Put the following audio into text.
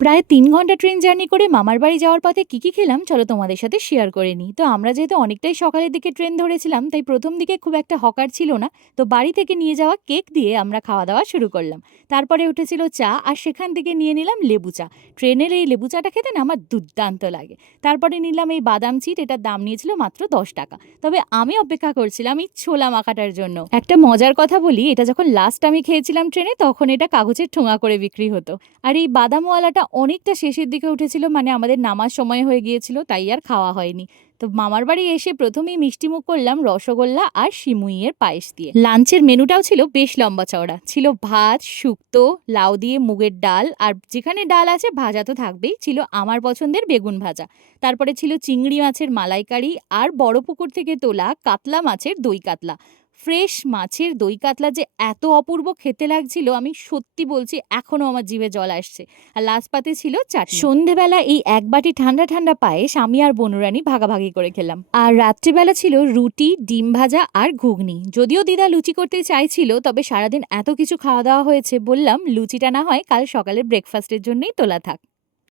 প্রায় ৩ ঘন্টা train journey করে মামার বাড়ি যাওয়ার পথে কি খেলাম চলো তোমাদের সাথে শেয়ার করে নিই। তো আমরা যেহেতু অনেকটাই সকালের দিকে ট্রেন ধরেছিলাম তাই প্রথম দিকে খুব একটা হকার ছিল না। তো বাড়ি থেকে নিয়ে যাওয়া কেক দিয়ে আমরা খাওয়া দাওয়া শুরু করলাম। তারপরে উঠেছিল চা আর সেখান থেকে নিয়ে নিলাম লেবু চা। ট্রেনের এই লেবু চাটা খেতে না আমার দুর্দান্ত লাগে। তারপরে নিলাম এই বাদাম চিট, এটার দাম নিয়েছিল মাত্র ১০ টাকা। তবে আমি অপেক্ষা করছিলাম এই ছোলা মাখাটার জন্য। একটা মজার কথা বলি, এটা যখন লাস্ট আমি খেয়েছিলাম ট্রেনে তখন এটা কাগজের ঠোঙা করে বিক্রি হতো। আর এই বাদামওয়ালাটা অনেকটা শেষের দিকে উঠেছিল, মানে আমাদের নামার সময় হয়ে গিয়েছিল, তাই আর খাওয়া হয়নি। তো মামার বাড়ি এসে প্রথমেই মিষ্টিমুখ করলাম রসগোল্লা আর সিমুইয়ের পায়েস দিয়ে। লাঞ্চের মেনুটাও ছিল বেশ লম্বা চওড়া, ছিল ভাত, শুক্তো, লাউ দিয়ে মুগের ডাল, আর যেখানে ডাল আছে ভাজা তো থাকবেই, ছিল আমার পছন্দের বেগুন ভাজা। তারপরে ছিল চিংড়ি মাছের মালাইকারি আর বড় পুকুর থেকে তোলা কাতলা মাছের দই কাতলা। ফ্রেশ মাছের দই কাতলা যে এত অপূর্ব খেতে লাগছিল, আমি সত্যি বলছি এখনো আমার জিভে জল আসছে। আর লাস্ট পাতে ছিল চাটনি। সন্ধেবেলা এই এক বাটি ঠান্ডা ঠান্ডা পায়েস আমি আর বনুরানী ভাগাভাগি করে খেলাম। আর রাত্রিবেলা ছিল রুটি, ডিম ভাজা আর ঘুগনি। যদিও দিদা লুচি করতে চাইছিল, তবে সারাদিন এত কিছু খাওয়া দাওয়া হয়েছে, বললাম লুচিটা না হয় কাল সকালের ব্রেকফাস্টের জন্যই তোলা থাক।